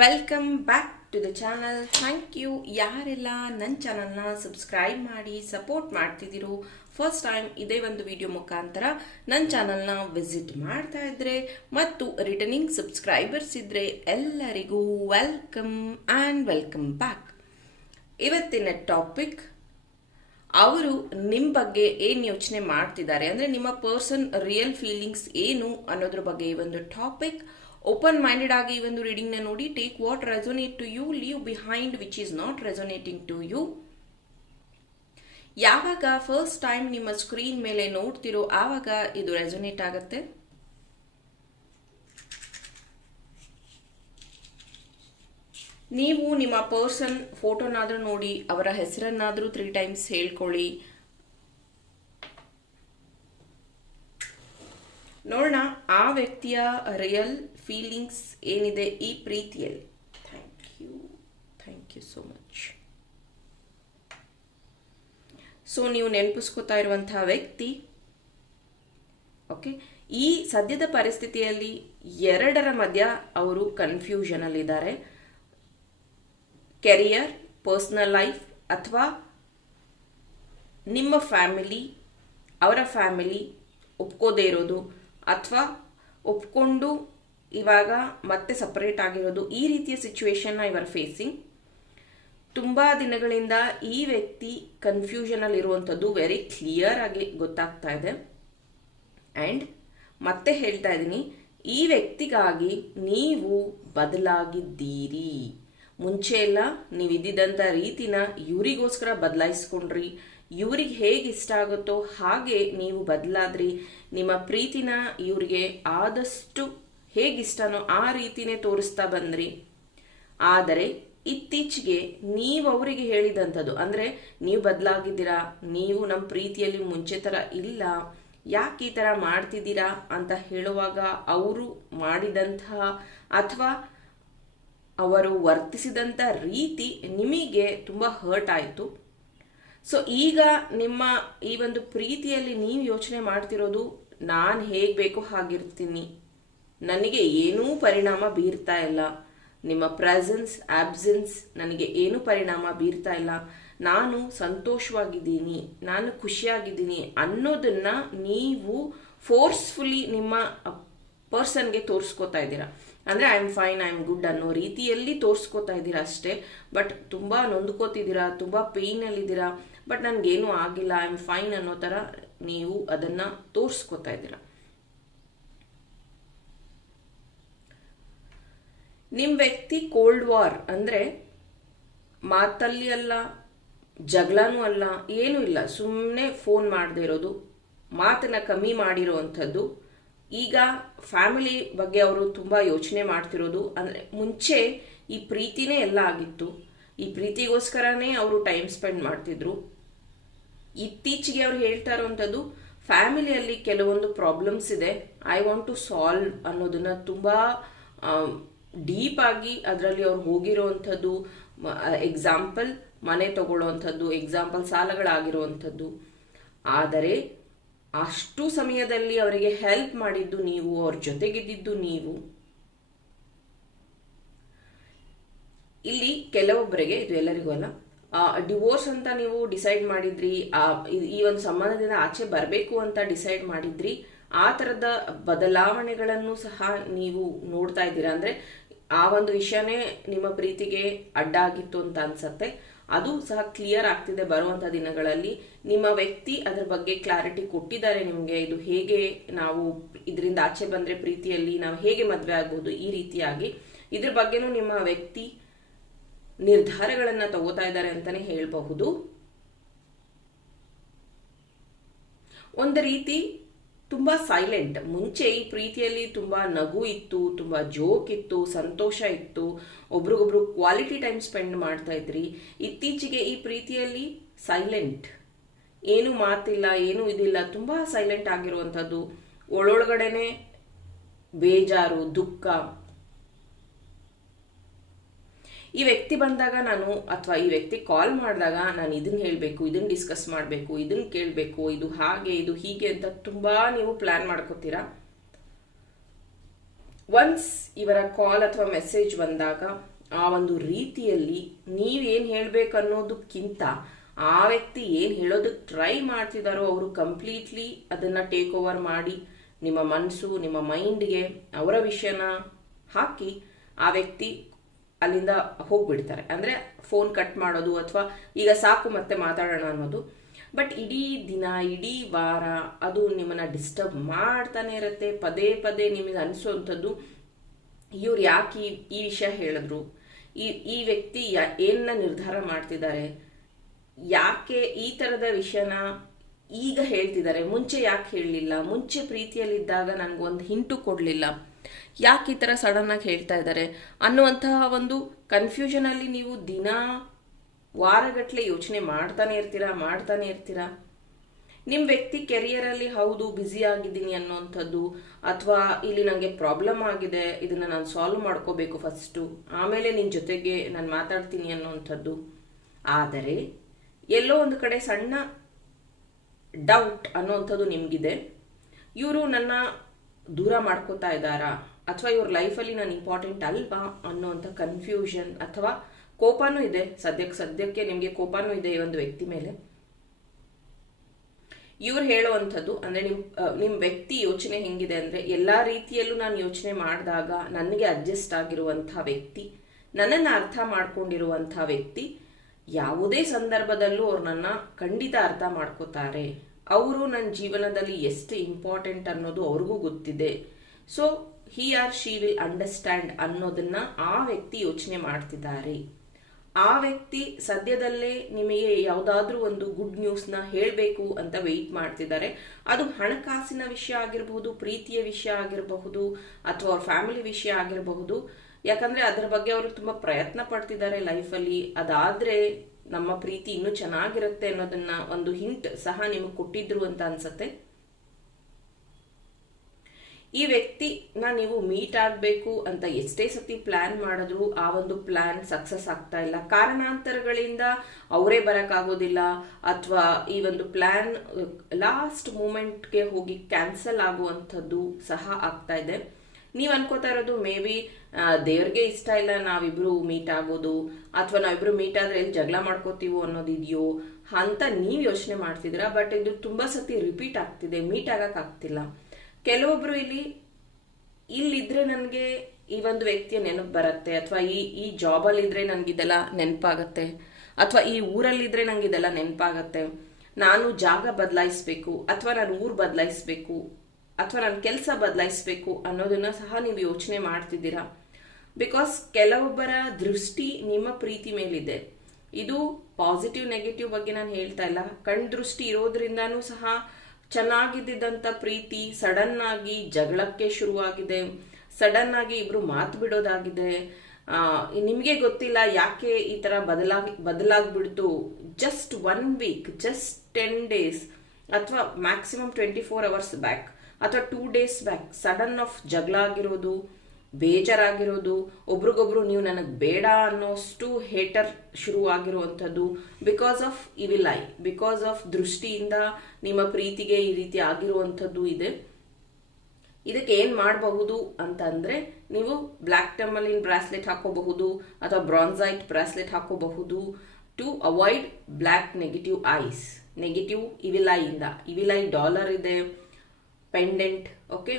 Welcome back to the channel thank you ಯಾರೆಲ್ಲ ನನ್ನ ಚಾನಲ್ನ ಸಬ್ಸ್ಕ್ರೈಬ್ ಮಾಡಿ ಸಪೋರ್ಟ್ ಮಾಡ್ತಿದ್ದೀರೋ ಫಸ್ಟ್ ಟೈಮ್ ಇದೇ ಒಂದು ವಿಡಿಯೋ ಮುಖಾಂತರ ನನ್ನ ಚಾನಲ್ನ ವಿಸಿಟ್ ಮಾಡ್ತಾ ಇದ್ರೆ ಮತ್ತು ರಿಟರ್ನಿಂಗ್ ಸಬ್ಸ್ಕ್ರೈಬರ್ಸ್ ಇದ್ರೆ ಎಲ್ಲರಿಗೂ ವೆಲ್ಕಮ್ ಆ್ಯಂಡ್ ವೆಲ್ಕಮ್ ಬ್ಯಾಕ್ ಇವತ್ತಿನ ಟಾಪಿಕ್ ಅವರು ನಿಮ್ಮ ಬಗ್ಗೆ ಏನು ಯೋಚನೆ ಮಾಡ್ತಿದ್ದಾರೆ? ಅಂದರೆ ನಿಮ್ಮ ಪರ್ಸನ್ ರಿಯಲ್ ಫೀಲಿಂಗ್ಸ್ ಏನು ಅನ್ನೋದ್ರ ಬಗ್ಗೆ ಈ ಒಂದು ಟಾಪಿಕ್ ಓಪನ್ ಮೈಂಡೆಡ್ ಆಗಿ ಈ ಒಂದು ರೀಡಿಂಗ್ನ ನೋಡಿ take what resonate to you leave behind which is not resonating to you ಯಾವಾಗ ಫಸ್ಟ್ ಟೈಮ್ ನಿಮ್ಮ ಸ್ಕ್ರೀನ್ ಮೇಲೆ ನೋಡ್ತಿರೋ, ಆವಾಗ ಇದು ರೆಸೊನೇಟ್ ಆಗುತ್ತೆ? ನೀವು ನಿಮ್ಮ ಪರ್ಸನ್ ಫೋಟೋನಾದ್ರೂ ನೋಡಿ, ಅವರ ಹೆಸರನ್ನಾದರೂ ತ್ರೀ ಟೈಮ್ಸ್ ಹೇಳ್ಕೊಳ್ಳಿ. ನೋಡೋಣ, ಆ ವ್ಯಕ್ತಿಯ ರಿಯಲ್ ಫೀಲಿಂಗ್ಸ್ ಏನಿದೆ ಈ ಪ್ರೀತಿಯಲ್ಲಿ thank you thank you so much so ನೀವು ನೆನಪಿಸ್ಕೋತಾ ಇರುವಂತಹ ವ್ಯಕ್ತಿ ಓಕೆ ಈ ಸದ್ಯದ ಪರಿಸ್ಥಿತಿಯಲ್ಲಿ ಎರಡರ ಮಧ್ಯ ಅವರು ಕನ್ಫ್ಯೂಷನ್ ಅಲ್ಲಿದ್ದಾರೆ ಕೆರಿಯರ್ ಪರ್ಸ್ನಲ್ ಲೈಫ್ ಅಥವಾ ನಿಮ್ಮ ಫ್ಯಾಮಿಲಿ ಅವರ ಫ್ಯಾಮಿಲಿ ಒಪ್ಕೋದೇ ಇರೋದು ಅಥವಾ ಒಪ್ಕೊಂಡು ಇವಾಗ ಮತ್ತೆ ಸಪರೇಟ್ ಆಗಿರೋದು ಈ ರೀತಿಯ ಸಿಚುವೇಶನ್ನ ಇವರ್ ಫೇಸಿಂಗ್ ತುಂಬ ದಿನಗಳಿಂದ ಈ ವ್ಯಕ್ತಿ ಕನ್ಫ್ಯೂಷನಲ್ಲಿ ಇರುವಂಥದ್ದು ವೆರಿ ಕ್ಲಿಯರ್ ಆಗಿ ಗೊತ್ತಾಗ್ತಾ ಇದೆ. ಆ್ಯಂಡ್ ಮತ್ತೆ ಹೇಳ್ತಾ ಇದ್ದೀನಿ, ಈ ವ್ಯಕ್ತಿಗಾಗಿ ನೀವು ಬದಲಾಗಿದ್ದೀರಿ. ಮುಂಚೆ ಎಲ್ಲ ನೀವು ಇದ್ದಿದ್ದಂಥ ರೀತಿನ ಇವರಿಗೋಸ್ಕರ ಬದಲಾಯಿಸ್ಕೊಂಡ್ರಿ. ಇವರಿಗೆ ಹೇಗೆ ಇಷ್ಟ ಆಗುತ್ತೋ ಹಾಗೆ ನೀವು ಬದಲಾದ್ರಿ. ನಿಮ್ಮ ಪ್ರೀತಿನ ಇವರಿಗೆ ಆದಷ್ಟು ಹೇಗಿಷ್ಟನೋ ಆ ರೀತಿನೇ ತೋರಿಸ್ತಾ ಬಂದ್ರಿ. ಆದರೆ ಇತ್ತೀಚೆಗೆ ನೀವು ಅವರಿಗೆ ಹೇಳಿದಂಥದ್ದು, ಅಂದರೆ ನೀವು ಬದಲಾಗಿದ್ದೀರಾ, ನೀವು ನಮ್ಮ ಪ್ರೀತಿಯಲ್ಲಿ ಮುಂಚೆ ಥರ ಇಲ್ಲ, ಯಾಕೆ ಈ ಥರ ಮಾಡ್ತಿದ್ದೀರಾ ಅಂತ ಹೇಳುವಾಗ ಅವರು ಮಾಡಿದಂತಹ ಅಥವಾ ಅವರು ವರ್ತಿಸಿದಂಥ ರೀತಿ ನಿಮಗೆ ತುಂಬ ಹರ್ಟ್ ಆಯಿತು. ಸೊ ಈಗ ನಿಮ್ಮ ಈ ಒಂದು ಪ್ರೀತಿಯಲ್ಲಿ ನೀವು ಯೋಚನೆ ಮಾಡ್ತಿರೋದು, ನಾನು ಹೇಗೆ ಬೇಕೋ ಹಾಗಿರ್ತೀನಿ. ನನಗೆ ಏನೂ ಪರಿಣಾಮ ಬೀರ್ತಾ ಇಲ್ಲ. ನಿಮ್ಮ ಪ್ರೆಸೆನ್ಸ್ ಆಬ್ಸೆನ್ಸ್ ನನಗೆ ಏನು ಪರಿಣಾಮ ಬೀರ್ತಾ ಇಲ್ಲ. ನಾನು ಸಂತೋಷವಾಗಿದ್ದೀನಿ, ನಾನು ಖುಷಿಯಾಗಿದ್ದೀನಿ ಅನ್ನೋದನ್ನ ನೀವು ಫೋರ್ಸ್ಫುಲಿ ನಿಮ್ಮ ಪರ್ಸನ್ಗೆ ತೋರಿಸ್ಕೋತಾ ಇದ್ದೀರಾ. ಅಂದರೆ I am fine I am good ಅನ್ನೋ ರೀತಿಯಲ್ಲಿ ತೋರಿಸ್ಕೋತಾ ಇದ್ದೀರಾ ಅಷ್ಟೇ. ಬಟ್ ತುಂಬ ನೊಂದ್ಕೋತಿದ್ದೀರಾ, ತುಂಬ ಪೇಯ್ನಲ್ಲಿದ್ದೀರಾ ಬಟ್ ನನಗೇನು ಆಗಿಲ್ಲ ಐ ಆಮ್ ಫೈನ್ ಅನ್ನೋ ಥರ ನೀವು ಅದನ್ನು ತೋರಿಸ್ಕೋತಾ ಇದ್ದೀರಾ. ನಿಮ್ಮ ವ್ಯಕ್ತಿ ಕೋಲ್ಡ್ ವಾರ್ ಅಂದರೆ ಮಾತಲ್ಲಿ ಅಲ್ಲ, ಜಗಳನೂ ಅಲ್ಲ, ಏನೂ ಇಲ್ಲ. ಸುಮ್ಮನೆ ಫೋನ್ ಮಾಡದೇ ಇರೋದು, ಮಾತನ್ನ ಕಮ್ಮಿ ಮಾಡಿರೋವಂಥದ್ದು ಈಗ ಫ್ಯಾಮಿಲಿ ಬಗ್ಗೆ ಅವರು ತುಂಬ ಯೋಚನೆ ಮಾಡ್ತಿರೋದು. ಅಂದರೆ ಮುಂಚೆ ಈ ಪ್ರೀತಿನೇ ಎಲ್ಲ ಆಗಿತ್ತು. ಈ ಪ್ರೀತಿಗೋಸ್ಕರನೇ ಅವರು ಟೈಮ್ ಸ್ಪೆಂಡ್ ಮಾಡ್ತಿದ್ರು. ಇತ್ತೀಚೆಗೆ ಅವ್ರು ಹೇಳ್ತಾ ಇರುವಂಥದ್ದು ಫ್ಯಾಮಿಲಿಯಲ್ಲಿ ಕೆಲವೊಂದು ಪ್ರಾಬ್ಲಮ್ಸ್ ಇದೆ. ಐ ವಾಂಟ್ ಟು ಸಾಲ್ವ್ ಅನ್ನೋದನ್ನ ತುಂಬ ಡೀಪ್ ಆಗಿ ಅದರಲ್ಲಿ ಅವ್ರು ಹೋಗಿರೋವಂಥದ್ದು ಎಕ್ಸಾಂಪಲ್ ಮನೆ ತಗೊಳ್ಳುವಂಥದ್ದು ಎಕ್ಸಾಂಪಲ್ ಸಾಲಗಳಾಗಿರುವಂಥದ್ದು ಆದರೆ ಅಷ್ಟು ಸಮಯದಲ್ಲಿ ಅವರಿಗೆ ಹೆಲ್ಪ್ ಮಾಡಿದ್ದು ನೀವು, ಅವ್ರ ಜೊತೆಗಿದ್ದಿದ್ದು ನೀವು. ಇಲ್ಲಿ ಕೆಲವೊಬ್ಬರಿಗೆ, ಇದು ಎಲ್ಲರಿಗೂ ಅಲ್ಲ ಡಿವೋರ್ಸ್ ಅಂತ ನೀವು ಡಿಸೈಡ್ ಮಾಡಿದ್ರಿ ಈ ಒಂದು ಸಂಬಂಧದಿಂದ ಆಚೆ ಬರಬೇಕು ಅಂತ ಡಿಸೈಡ್ ಮಾಡಿದ್ರಿ, ಆ ಥರದ ಬದಲಾವಣೆಗಳನ್ನು ಸಹ ನೀವು ನೋಡ್ತಾ ಇದ್ದೀರಾ? ಅಂದರೆ ಆ ಒಂದು ವಿಷಯನೇ ನಿಮ್ಮ ಪ್ರೀತಿಗೆ ಅಡ್ಡ ಆಗಿತ್ತು ಅಂತ ಅನ್ಸತ್ತೆ. ಅದು ಸಹ ಕ್ಲಿಯರ್ ಆಗ್ತಿದೆ ಬರುವಂಥ ದಿನಗಳಲ್ಲಿ. ನಿಮ್ಮ ವ್ಯಕ್ತಿ ಅದರ ಬಗ್ಗೆ ಕ್ಲಾರಿಟಿ ಕೊಟ್ಟಿದ್ದಾರೆ ನಿಮಗೆ. ಇದು ಹೇಗೆ ನಾವು ಇದರಿಂದ ಆಚೆ ಬಂದರೆ ಪ್ರೀತಿಯಲ್ಲಿ ನಾವು ಹೇಗೆ ಮದುವೆ ಆಗ್ಬೋದು ಈ ರೀತಿಯಾಗಿ. ಇದ್ರ ಬಗ್ಗೆನೂ ನಿಮ್ಮ ವ್ಯಕ್ತಿ ನಿರ್ಧಾರಗಳನ್ನು ತಗೋತಾ ಇದ್ದಾರೆ ಅಂತಾನೆ ಹೇಳಬಹುದು. ಒಂದು ರೀತಿ ತುಂಬ ಸೈಲೆಂಟ್ ಮುಂಚೆ ಈ ಪ್ರೀತಿಯಲ್ಲಿ ತುಂಬ ನಗು ಇತ್ತು, ತುಂಬ ಜೋಕ್ ಇತ್ತು, ಸಂತೋಷ ಇತ್ತು. ಒಬ್ರಿಗೊಬ್ರು ಕ್ವಾಲಿಟಿ ಟೈಮ್ ಸ್ಪೆಂಡ್ ಮಾಡ್ತಾ ಇದ್ರಿ. ಇತ್ತೀಚೆಗೆ ಈ ಪ್ರೀತಿಯಲ್ಲಿ ಸೈಲೆಂಟ್ ಏನು ಮಾತಿಲ್ಲ, ಏನು ಇದಿಲ್ಲ, ತುಂಬ ಸೈಲೆಂಟ್ ಆಗಿರುವಂಥದ್ದು. ಒಳೊಳಗಡೆನೆ ಬೇಜಾರು, ದುಃಖ. ಈ ವ್ಯಕ್ತಿ ಬಂದಾಗ ನಾನು ಅಥವಾ ಈ ವ್ಯಕ್ತಿ ಕಾಲ್ ಮಾಡಿದಾಗ ನಾನು ಇದನ್ನ ಹೇಳಬೇಕು ಇದನ್ನ ಡಿಸ್ಕಸ್ ಮಾಡಬೇಕು ಇದನ್ನ ಕೇಳಬೇಕು, ಇದು ಹಾಗೆ, ಇದು ಹೀಗೆ ಅಂತ ತುಂಬಾ ನೀವು ಪ್ಲಾನ್ ಮಾಡ್ಕೋತೀರಾ? ಒನ್ಸ್ ಇವರ ಕಾಲ್ ಅಥವಾ ಮೆಸೇಜ್ ಬಂದಾಗ ಆ ಒಂದು ರೀತಿಯಲ್ಲಿ ನೀವೇನು ಹೇಳಬೇಕು ಅನ್ನೋದಕ್ಕಿಂತ ಆ ವ್ಯಕ್ತಿ ಏನು ಹೇಳೋದಕ್ಕೆ ಟ್ರೈ ಮಾಡ್ತಿದ್ದಾರೋ ಅವರು ಕಂಪ್ಲೀಟ್ಲಿ ಅದನ್ನು ಟೇಕ್ ಓವರ್ ಮಾಡಿ ನಿಮ್ಮ ಮನಸ್ಸು ನಿಮ್ಮ ಮೈಂಡ್ಗೆ ಅವರ ವಿಷಯನ ಹಾಕಿ ಆ ವ್ಯಕ್ತಿ ಅಲ್ಲಿಂದ ಹೋಗ್ಬಿಡ್ತಾರೆ. ಅಂದರೆ ಫೋನ್ ಕಟ್ ಮಾಡೋದು ಅಥವಾ ಈಗ ಸಾಕು ಮತ್ತೆ ಮಾತಾಡೋಣ ಅನ್ನೋದು. ಬಟ್ ಇಡೀ ದಿನ, ಇಡೀ ವಾರ ಅದು ನಿಮ್ಮನ್ನ ಡಿಸ್ಟರ್ಬ್ ಮಾಡ್ತಾನೆ ಇರುತ್ತೆ. ಪದೇ ಪದೇ ನಿಮಗೆ ಅನಿಸೋವಂಥದ್ದು ಇವ್ರು ಯಾಕೆ ಈ ವಿಷಯ ಹೇಳಿದ್ರು? ಈ ಈ ವ್ಯಕ್ತಿ ಯಾ ಏನನ್ನ ನಿರ್ಧಾರ ಮಾಡ್ತಿದ್ದಾರೆ? ಯಾಕೆ ಈ ಥರದ ವಿಷಯನ ಈಗ ಹೇಳ್ತಿದ್ದಾರೆ? ಮುಂಚೆ ಯಾಕೆ ಹೇಳಲಿಲ್ಲ ಮುಂಚೆ ಪ್ರೀತಿಯಲ್ಲಿದ್ದಾಗ ನನಗೊಂದು ಹಿಂಟು ಕೊಡಲಿಲ್ಲ? ಯಾಕೆ ಈ ಥರ ಸಡನ್ನಾಗಿ ಹೇಳ್ತಾ ಇದ್ದಾರೆ ಅನ್ನುವಂತಹ ಒಂದು ಕನ್ಫ್ಯೂಷನಲ್ಲಿ ನೀವು ದಿನ ವಾರಗಟ್ಟಲೆ ಯೋಚನೆ ಮಾಡ್ತಾನೆ ಇರ್ತೀರಾ ಮಾಡ್ತಾನೆ ಇರ್ತೀರಾ? ನಿಮ್ಮ ವ್ಯಕ್ತಿ ಕೆರಿಯರಲ್ಲಿ ಹೌದು ಬ್ಯುಸಿ ಆಗಿದ್ದೀನಿ ಅನ್ನೋವಂಥದ್ದು ಅಥವಾ ಇಲ್ಲಿ ನನಗೆ ಪ್ರಾಬ್ಲಮ್ ಆಗಿದೆ, ಇದನ್ನು ನಾನು ಸಾಲ್ವ್ ಮಾಡ್ಕೋಬೇಕು ಫಸ್ಟು ಆಮೇಲೆ ನಿನ್ನ ಜೊತೆಗೆ ನಾನು ಮಾತಾಡ್ತೀನಿ ಅನ್ನೋವಂಥದ್ದು. ಆದರೆ ಎಲ್ಲೋ ಒಂದು ಕಡೆ ಸಣ್ಣ ಡೌಟ್ ಅನ್ನೋವಂಥದ್ದು ನಿಮಗಿದೆ. ಇವರು ನನ್ನ ದೂರ ಮಾಡ್ಕೋತಾ ಇದ್ದಾರಾ? ಅಥವಾ ಇವ್ರ ಲೈಫಲ್ಲಿ ನಾನು ಇಂಪಾರ್ಟೆಂಟ್ ಅಲ್ವಾ ಅನ್ನೋಂಥ ಕನ್ಫ್ಯೂಷನ್ ಅಥವಾ ಕೋಪನೂ ಇದೆ. ಸದ್ಯಕ್ಕೆ ಸದ್ಯಕ್ಕೆ ನಿಮಗೆ ಕೋಪನೂ ಇದೆ ಈ ಒಂದು ವ್ಯಕ್ತಿ ಮೇಲೆ. ಇವ್ರು ಹೇಳುವಂಥದ್ದು ಅಂದ್ರೆ ನಿಮ್ ನಿಮ್ಮ ವ್ಯಕ್ತಿ ಯೋಚನೆ ಹೆಂಗಿದೆ ಅಂದ್ರೆ ಎಲ್ಲಾ ರೀತಿಯಲ್ಲೂ ನಾನು ಯೋಚನೆ ಮಾಡಿದಾಗ ನನಗೆ ಅಡ್ಜಸ್ಟ್ ಆಗಿರುವಂಥ ವ್ಯಕ್ತಿ, ನನ್ನನ್ನು ಅರ್ಥ ಮಾಡ್ಕೊಂಡಿರುವಂಥ ವ್ಯಕ್ತಿ ಯಾವುದೇ ಸಂದರ್ಭದಲ್ಲೂ ಅವ್ರು ನನ್ನ ಖಂಡಿತ ಅರ್ಥ ಮಾಡ್ಕೋತಾರೆ. ಅವರು ನನ್ನ ಜೀವನದಲ್ಲಿ ಎಷ್ಟು ಇಂಪಾರ್ಟೆಂಟ್ ಅನ್ನೋದು ಅವ್ರಿಗೂ ಗೊತ್ತಿದೆ. So he or she will understand ಅನ್ನೋದನ್ನ ಆ ವ್ಯಕ್ತಿ ಯೋಚನೆ ಮಾಡ್ತಿದ್ದಾರೆ. ಆ ವ್ಯಕ್ತಿ ಸದ್ಯದಲ್ಲೇ ನಿಮಗೆ ಯಾವುದಾದ್ರೂ ಒಂದು ಗುಡ್ ನ್ಯೂಸ್ನ ಹೇಳಬೇಕು ಅಂತ ವೆಯ್ಟ್ ಮಾಡ್ತಿದ್ದಾರೆ. ಅದು ಹಣಕಾಸಿನ ವಿಷಯ ಆಗಿರಬಹುದು, ಪ್ರೀತಿಯ ವಿಷಯ ಆಗಿರಬಹುದು, ಅಥವಾ ಅವ್ರ ಫ್ಯಾಮಿಲಿ ವಿಷಯ ಆಗಿರಬಹುದು. ಯಾಕಂದ್ರೆ ಅದರ ಬಗ್ಗೆ ಅವರು ತುಂಬಾ ಪ್ರಯತ್ನ ಪಡ್ತಿದ್ದಾರೆ ಲೈಫಲ್ಲಿ ಅದಾದ್ರೆ ನಮ್ಮ ಪ್ರೀತಿ ಇನ್ನೂ ಚೆನ್ನಾಗಿರುತ್ತೆ ಅನ್ನೋದನ್ನ ಒಂದು ಹಿಂಟ್ ಸಹ ನಿಮಗೆ ಕೊಟ್ಟಿದ್ರು ಅಂತ ಅನ್ಸತ್ತೆ. ಈ ವ್ಯಕ್ತಿನ ನೀವು ಮೀಟ್ ಆಗಬೇಕು ಅಂತ ಎಷ್ಟೇ ಸತಿ ಪ್ಲಾನ್ ಮಾಡಿದ್ರು ಆ ಒಂದು ಪ್ಲಾನ್ ಸಕ್ಸಸ್ ಆಗ್ತಾ ಇಲ್ಲ. ಕಾರಣಾಂತರಗಳಿಂದ ಅವರೇ ಬರೋಕ್ಕಾಗೋದಿಲ್ಲ ಅಥವಾ ಈ ಒಂದು ಪ್ಲಾನ್ ಲಾಸ್ಟ್ ಮೂಮೆಂಟ್ಗೆ ಹೋಗಿ ಕ್ಯಾನ್ಸಲ್ ಆಗುವಂಥದ್ದು ಸಹ ಆಗ್ತಾ ಇದೆ. ನೀವು ಅನ್ಕೋತಾ ಇರೋದು ಮೇ ಬಿ ದೇವ್ರಿಗೆ ಇಷ್ಟ ಇಲ್ಲ ನಾವಿಬ್ರು ಮೀಟ್ ಆಗೋದು, ಅಥವಾ ನಾವಿಬ್ರು ಮೀಟ್ ಆದ್ರೆ ಎಲ್ಲಿ ಜಗಳ ಮಾಡ್ಕೋತೀವೋ ಅನ್ನೋದಿದೆಯೋ ಅಂತ ನೀವು ಯೋಚನೆ ಮಾಡ್ತಿದ್ದೀರಾ? ಬಟ್ ಇದು ತುಂಬಾ ಸತಿ ರಿಪೀಟ್ ಆಗ್ತಿದೆ, ಮೀಟ್ ಆಗಕ್ ಆಗ್ತಿಲ್ಲ. ಕೆಲವೊಬ್ರು ಇಲ್ಲಿ, ಇಲ್ಲಿದ್ರೆ ನನಗೆ ಈ ಒಂದು ವ್ಯಕ್ತಿಯ ನೆನಪು ಬರುತ್ತೆ, ಅಥವಾ ಈ ಈ ಜಾಬಲ್ಲಿ ಇದ್ರೆ ನನಗೆ ಇದೆಲ್ಲ ನೆನಪಾಗತ್ತೆ, ಅಥವಾ ಈ ಊರಲ್ಲಿದ್ರೆ ನಂಗೆ ಇದೆಲ್ಲ ನೆನಪಾಗತ್ತೆ. ನಾನು ಜಾಗ ಬದಲಾಯಿಸ್ಬೇಕು, ಅಥವಾ ನಾನು ಊರು ಬದಲಾಯಿಸ್ಬೇಕು ಅಥವಾ ನನ್ನ ಕೆಲಸ ಬದಲಾಯಿಸ್ಬೇಕು ಅನ್ನೋದನ್ನ ಸಹ ನೀವು ಯೋಚನೆ ಮಾಡ್ತಿದ್ದೀರಾ? ಬಿಕಾಸ್ ಕೆಲವೊಬ್ಬರ ದೃಷ್ಟಿ ನಿಮ್ಮ ಪ್ರೀತಿ ಮೇಲಿದೆ. ಇದು ಪಾಸಿಟಿವ್ ನೆಗೆಟಿವ್ ಬಗ್ಗೆ ನಾನು ಹೇಳ್ತಾ ಇಲ್ಲ. ಕಣ್ ದೃಷ್ಟಿ ಇರೋದ್ರಿಂದನೂ ಸಹ ಚೆನ್ನಾಗಿದ್ದಂಥ ಪ್ರೀತಿ ಸಡನ್ ಆಗಿ ಜಗಳಕ್ಕೆ ಶುರುವಾಗಿದೆ. ಸಡನ್ ಆಗಿ ಇಬ್ರು ಮಾತು ಬಿಡೋದಾಗಿದೆ. ನಿಮಗೆ ಗೊತ್ತಿಲ್ಲ ಯಾಕೆ ಈ ತರ ಬದಲಾಗಿ, ಬದಲಾಗ್ಬಿಡ್ತು? Just one week just ten days ಅಥವಾ maximum twenty four hours back ಅಥವಾ two days back sudden of ಜಗಳ ಆಗಿರೋದು ಬೇಜಾರಾಗಿರೋದು, ಒಬ್ರಿಗೊಬ್ರು ನೀವು ನನಗೆ ಬೇಡ ಅನ್ನೋಷ್ಟು ಹೇಟರ್ ಶುರು ಆಗಿರುವಂಥದ್ದು because of evil eye because of ದೃಷ್ಟಿಯಿಂದ ನಿಮ್ಮ ಪ್ರೀತಿಗೆ ಈ ರೀತಿ ಆಗಿರುವಂಥದ್ದು ಇದೆ. ಇದಕ್ಕೆ ಏನು ಮಾಡಬಹುದು ಅಂತ ಅಂದ್ರೆ ನೀವು ಬ್ಲ್ಯಾಕ್ ಟೆಮಲಿನ್ ಬ್ರಾಸ್ಲೆಟ್ ಹಾಕೋಬಹುದು ಅಥವಾ ಬ್ರಾನ್ಸೈಟ್ ಬ್ರಾಸ್ಲೆಟ್ ಹಾಕೋಬಹುದು to avoid black negative eyes negative ಇಂದ ಇವಿಲ್ ಡಾಲರ್ ಇದೆ. ಪೆಂಡೆಂಟ್ ಓಕೆ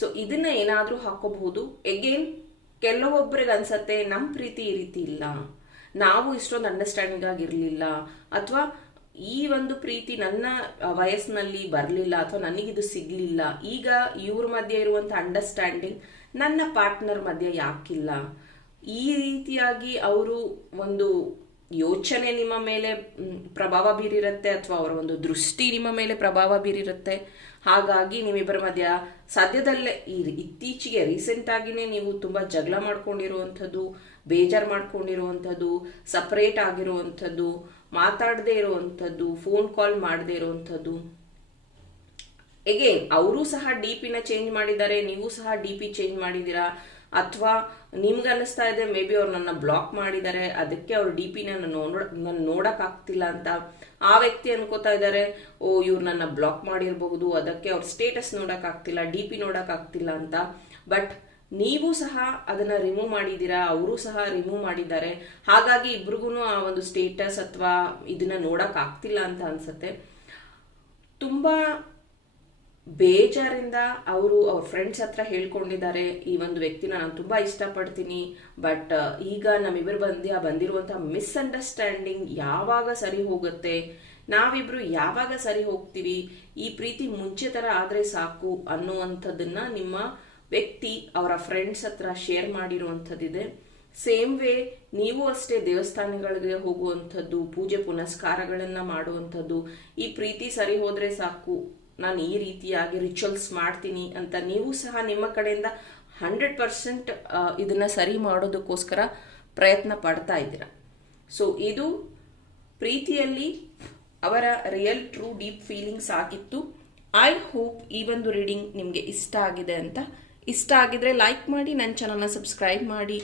ಸೊ ಇದನ್ನ ಏನಾದ್ರೂ ಹಾಕೋಬಹುದು. ಎಗೇನ್ ಕೆಲವೊಬ್ಬರಿಗೆ ಅನ್ಸತ್ತೆ ನಮ್ಮ ಪ್ರೀತಿ ಈ ರೀತಿ ಇಲ್ಲ. ನಾವು ಇಷ್ಟೊಂದು ಅಂಡರ್ಸ್ಟ್ಯಾಂಡಿಂಗ್ ಆಗಿರಲಿಲ್ಲ ಅಥವಾ, ಈ ಒಂದು ಪ್ರೀತಿ ನನ್ನ ವಯಸ್ಸಿನಲ್ಲಿ ಬರಲಿಲ್ಲ ಅಥವಾ ನನಗಿದು ಸಿಗ್ಲಿಲ್ಲ. ಈಗ ಇವ್ರ ಮಧ್ಯೆ ಇರುವಂತ ಅಂಡರ್ಸ್ಟ್ಯಾಂಡಿಂಗ್ ನನ್ನ ಪಾರ್ಟ್ನರ್ ಮಧ್ಯೆ ಯಾಕಿಲ್ಲ? ಈ ರೀತಿಯಾಗಿ ಅವರು ಒಂದು ಯೋಚನೆ ನಿಮ್ಮ ಮೇಲೆ ಪ್ರಭಾವ ಬೀರಿರುತ್ತೆ ಅಥವಾ ಅವರ ಒಂದು ದೃಷ್ಟಿ ನಿಮ್ಮ ಮೇಲೆ ಪ್ರಭಾವ ಬೀರಿರುತ್ತೆ? ಹಾಗಾಗಿ ನಿಮ್ಮಿಬ್ಬರ ಮಧ್ಯ ಸದ್ಯದಲ್ಲೇ ಈ ಇತ್ತೀಚೆಗೆ ರೀಸೆಂಟ್ ಆಗಿನೇ ನೀವು ತುಂಬಾ ಜಗಳ ಮಾಡ್ಕೊಂಡಿರುವಂಥದ್ದು, ಬೇಜಾರು ಮಾಡ್ಕೊಂಡಿರುವಂಥದ್ದು ಸಪ್ರೇಟ್ ಆಗಿರುವಂಥದ್ದು, ಮಾತಾಡದೇ ಇರುವಂಥದ್ದು ಫೋನ್ ಕಾಲ್ ಮಾಡದೇ ಇರುವಂಥದ್ದು. ಎಗೇನ್ ಅವರು ಸಹ ಡಿ ಪಿನ ಚೇಂಜ್ ಮಾಡಿದ್ದಾರೆ, ನೀವು ಸಹ ಡಿ ಪಿ ಚೇಂಜ್ ಮಾಡಿದ್ದೀರಾ? ಅಥವಾ ನಿಮ್ಗೆ ಅನ್ನಿಸ್ತಾ ಇದೆ ಮೇ ಬಿ ಅವ್ರು ನನ್ನ ಬ್ಲಾಕ್ ಮಾಡಿದ್ದಾರೆ, ಅದಕ್ಕೆ ಅವ್ರು ಡಿ ಪಿನ ನನ್ನ ನನ್ನ ನೋಡಕ್ ಆಗ್ತಿಲ್ಲ ಅಂತ ಆ ವ್ಯಕ್ತಿ ಅನ್ಕೋತಾ ಇದ್ದಾರೆ, ಓ, ಇವ್ರು ನನ್ನ ಬ್ಲಾಕ್ ಮಾಡಿರಬಹುದು, ಅದಕ್ಕೆ ಅವ್ರ ಸ್ಟೇಟಸ್ ನೋಡೋಕ್ಕಾಗ್ತಿಲ್ಲ ಡಿ ಪಿ ನೋಡೋಕ್ಕಾಗ್ತಿಲ್ಲ ಅಂತ. ಬಟ್ ನೀವು ಸಹ ಅದನ್ನ ರಿಮೂವ್ ಮಾಡಿದ್ದೀರಾ, ಅವರು ಸಹ ರಿಮೂವ್ ಮಾಡಿದ್ದಾರೆ, ಹಾಗಾಗಿ ಇಬ್ರಿಗೂ ಆ ಒಂದು ಸ್ಟೇಟಸ್ ಅಥವಾ ಇದನ್ನ ನೋಡೋಕ್ಕಾಗ್ತಿಲ್ಲ ಅಂತ ಅನ್ಸುತ್ತೆ. ತುಂಬಾ ಬೇಜಾರಿಂದ ಅವರು ಅವ್ರ ಫ್ರೆಂಡ್ಸ್ ಹತ್ರ ಹೇಳ್ಕೊಂಡಿದ್ದಾರೆ. ಈ ಒಂದು ವ್ಯಕ್ತಿನ ನಾನು ತುಂಬಾ ಇಷ್ಟಪಡ್ತೀನಿ. ಬಟ್ ಈಗ ನಮ್ಮಿಬ್ಬರ ಬಂದ್ಯ ಬಂದಿರುವಂತಹ ಮಿಸ್ಅಂಡರ್ಸ್ಟ್ಯಾಂಡಿಂಗ್ ಯಾವಾಗ ಸರಿ ಹೋಗುತ್ತೆ? ನಾವಿಬ್ರು ಯಾವಾಗ ಸರಿ ಹೋಗ್ತೀವಿ? ಈ ಪ್ರೀತಿ ಮುಂಚೆ ತರ ಆದ್ರೆ ಸಾಕು ಅನ್ನುವಂಥದ್ದನ್ನ ನಿಮ್ಮ ವ್ಯಕ್ತಿ ಅವರ ಫ್ರೆಂಡ್ಸ್ ಹತ್ರ ಶೇರ್ ಮಾಡಿರುವಂಥದ್ದಿದೆ. ಸೇಮ್ ವೇ ನೀವು ಅಷ್ಟೇ ದೇವಸ್ಥಾನಗಳಿಗೆ ಹೋಗುವಂಥದ್ದು, ಪೂಜೆ ಪುನಸ್ಕಾರಗಳನ್ನ ಮಾಡುವಂಥದ್ದು, ಈ ಪ್ರೀತಿ ಸರಿ ಹೋದ್ರೆ ಸಾಕು ನಾನು ಈ ರೀತಿಯಾಗಿ ರಿಚುವಲ್ಸ್ ಮಾಡ್ತೀನಿ ಅಂತ ನೀವು ಸಹ ನಿಮ್ಮ ಕಡೆಯಿಂದ ಹಂಡ್ರೆಡ್ ಪರ್ಸೆಂಟ್ ಇದನ್ನು ಸರಿ ಮಾಡೋದಕ್ಕೋಸ್ಕರ ಪ್ರಯತ್ನ ಪಡ್ತಾ ಇದ್ದೀರಾ? ಸೊ ಇದು ಪ್ರೀತಿಯಲ್ಲಿ ಅವರ ರಿಯಲ್ ಟ್ರೂ ಡೀಪ್ ಫೀಲಿಂಗ್ಸ್ ಆಗಿತ್ತು. ಐ ಹೋಪ್ ಈ ಒಂದು ರೀಡಿಂಗ್ ನಿಮಗೆ ಇಷ್ಟ ಆಗಿದೆ ಅಂತ. ಇಷ್ಟ ಆಗಿದ್ರೆ ಲೈಕ್ ಮಾಡಿ, ನನ್ನ ಚಾನಲ್ನ ಸಬ್ಸ್ಕ್ರೈಬ್ ಮಾಡಿ.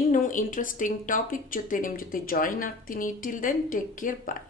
ಇನ್ನೂ ಇಂಟ್ರೆಸ್ಟಿಂಗ್ ಟಾಪಿಕ್ ಜೊತೆ ನಿಮ್ಮ ಜೊತೆ ಜಾಯಿನ್ ಆಗ್ತೀನಿ. Till then take care bye